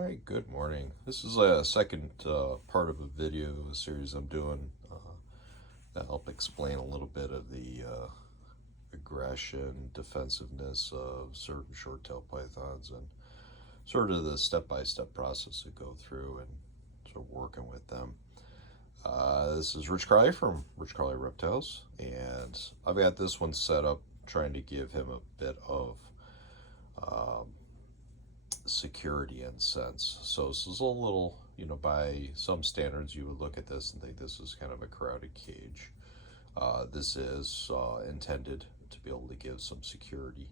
Alright, good morning. This is a second part of a video series I'm doing to help explain a little bit of the aggression, defensiveness of certain short-tailed pythons and sort of the step-by-step process to go through and sort of working with them. This is Rich Carly from Rich Carly Reptiles, and I've got this one set up trying to give him a bit of security and sense. So this is a little, by some standards you would look at this and think this is kind of a crowded cage. This is intended to be able to give some security.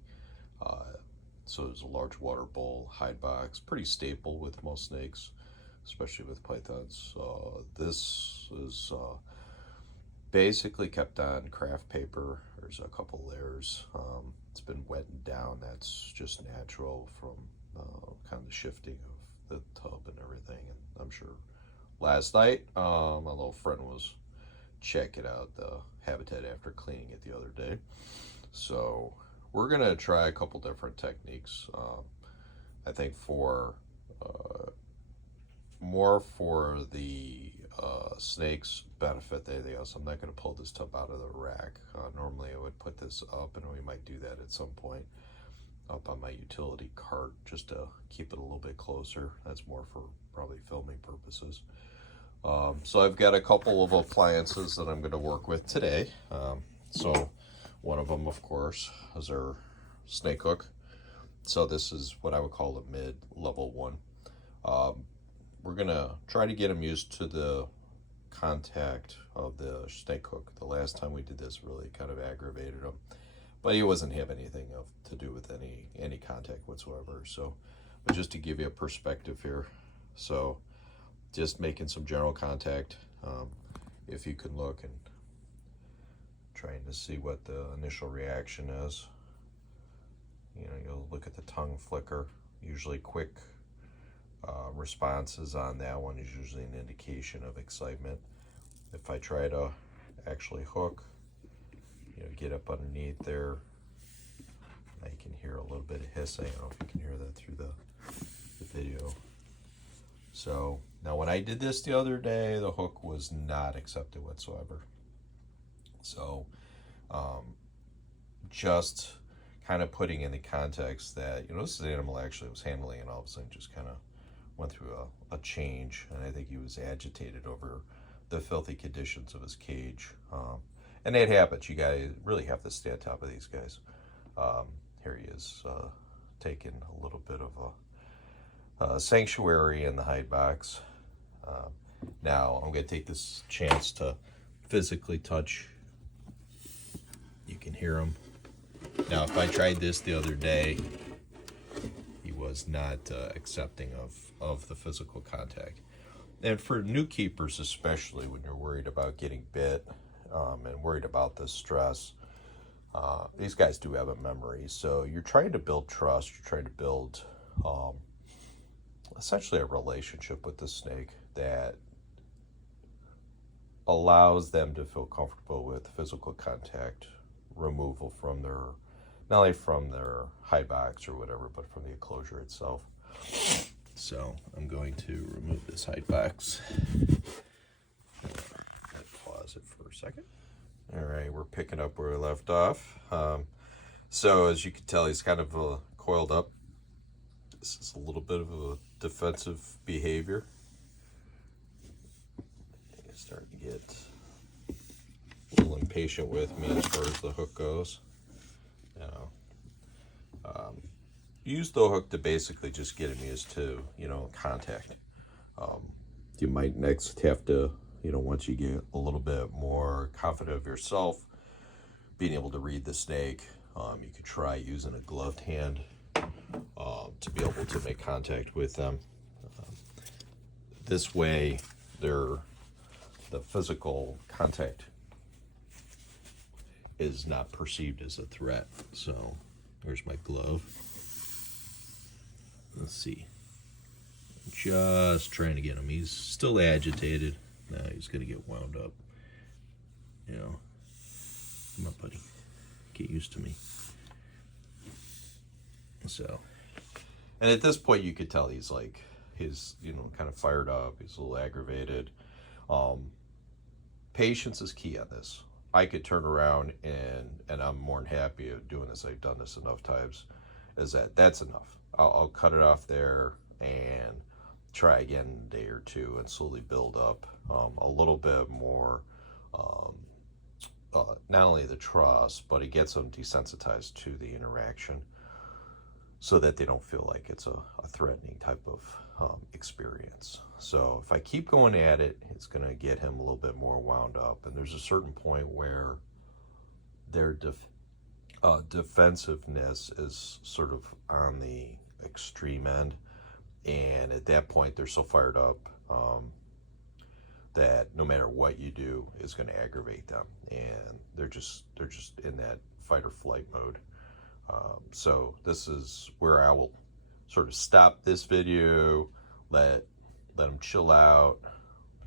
So there's a large water bowl, hide box, pretty staple with most snakes, especially with pythons. This is basically kept on craft paper. There's a couple layers. It's been wetted down. That's just natural from kind of the shifting of the tub and everything. And I'm sure last night my little friend was checking out the habitat after cleaning it the other day. So we're gonna try a couple different techniques. I think for more for the snake's benefit than anything else. I'm not going to pull this tub out of the rack. Normally I would put this up, and we might do that at some point, up on my utility cart, just to keep it a little bit closer. That's more for probably filming purposes. So I've got a couple of appliances that I'm going to work with today. So one of them, of course, is our snake hook. So this is what I would call a mid-level one. We're going to try to get him used to the contact of the snake hook. The last time we did this really kind of aggravated him, but he wasn't having anything to do with any contact whatsoever. So, but just to give you a perspective here, so just making some general contact. If you can look and trying to see what the initial reaction is. You'll look at the tongue flicker. Usually quick responses on that one is usually an indication of excitement. If I try to actually hook, get up underneath there, I can hear a little bit of hissing. I don't know if you can hear that through the video. So now when I did this the other day, the hook was not accepted whatsoever. So just kind of putting in the context that, this is an animal actually was handling, and all of a sudden just kind of went through a change, and I think he was agitated over the filthy conditions of his cage. And it happens. You guys really have to stay on top of these guys. Here he is, taking a little bit of a sanctuary in the hide box. Now I'm going to take this chance to physically touch. You can hear him. Now if I tried this the other day, he was not accepting of the physical contact. And for new keepers, especially when you're worried about getting bit and worried about the stress, these guys do have a memory. So you're trying to build trust. You're trying to build essentially a relationship with the snake that allows them to feel comfortable with physical contact removal from their, not only from their hide box or whatever, but from the enclosure itself. So I'm going to remove this hide box. Pause it for a second. All right, we're picking up where we left off. So as you can tell, he's kind of coiled up. This is a little bit of a defensive behavior. He's starting to get a little impatient with me as far as the hook goes. Use the hook to basically just get him used to, contact. You might next have to, once you get a little bit more confident of yourself, being able to read the snake, you could try using a gloved hand to be able to make contact with them. This way, the physical contact is not perceived as a threat. So here's my glove. Let's see. Just trying to get him. He's still agitated. Now he's going to get wound up. Come on, buddy. Get used to me. So, and at this point you could tell he's like, he's, you know, kind of fired up. He's a little aggravated. Patience is key on this. I could turn around and I'm more than happy of doing this. I've done this enough times. Is that's enough. I'll cut it off there and try again in a day or two and slowly build up a little bit more. Not only the trust, but it gets them desensitized to the interaction, so that they don't feel like it's a threatening type of experience. So if I keep going at it, it's going to get him a little bit more wound up. And there's a certain point where their defensiveness is sort of on the extreme end. And at that point, they're so fired up that no matter what you do is going to aggravate them. And they're just in that fight or flight mode. So this is where I will sort of stop this video, let them chill out,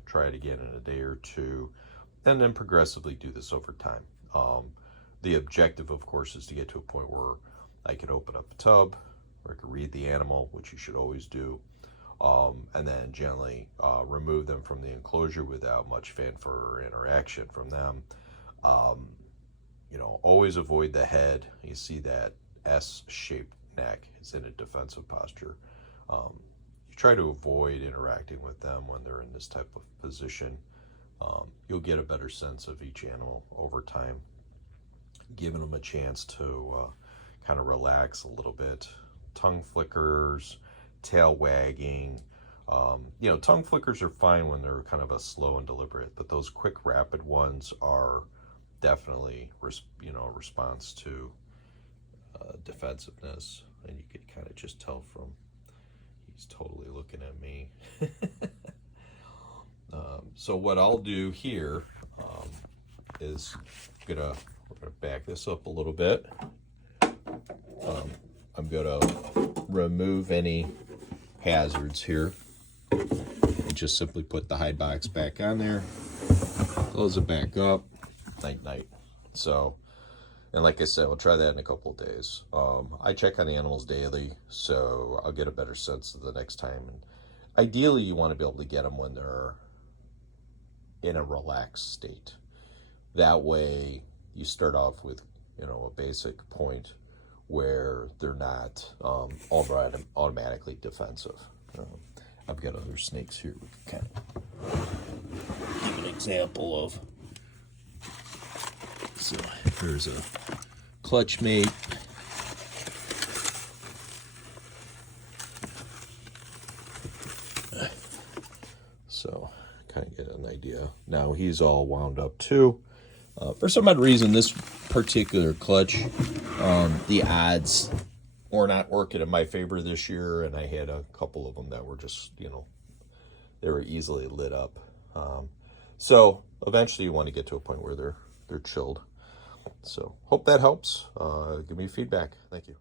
try it again in a day or two, and then progressively do this over time. The objective, of course, is to get to a point where I can open up a tub, where I can read the animal, which you should always do, and then gently remove them from the enclosure without much fanfare or interaction from them. You know, always avoid the head. You see that S-shaped neck is in a defensive posture. You try to avoid interacting with them when they're in this type of position. You'll get a better sense of each animal over time, giving them a chance to kind of relax a little bit. Tongue flickers, tail wagging. You know, tongue flickers are fine when they're kind of a slow and deliberate, but those quick, rapid ones are definitely, you know, a response to defensiveness. And you could kind of just tell from, he's totally looking at me. So what I'll do here is we're gonna back this up a little bit. I'm gonna remove any hazards here and just simply put the hide box back on there, close it back up, night night. So, and like I said, we'll try that in a couple of days. I check on the animals daily, so I'll get a better sense of the next time. And ideally, you want to be able to get them when they're in a relaxed state. That way, you start off with, you know, a basic point where they're not automatically defensive. I've got other snakes here we can kind of give an example of. So here's a clutch mate. So kind of get an idea. Now he's all wound up too. For some odd reason, this particular clutch, the odds were not working in my favor this year, and I had a couple of them that were just, you know, they were easily lit up. So eventually you want to get to a point where they're chilled. So hope that helps. Give me feedback. Thank you.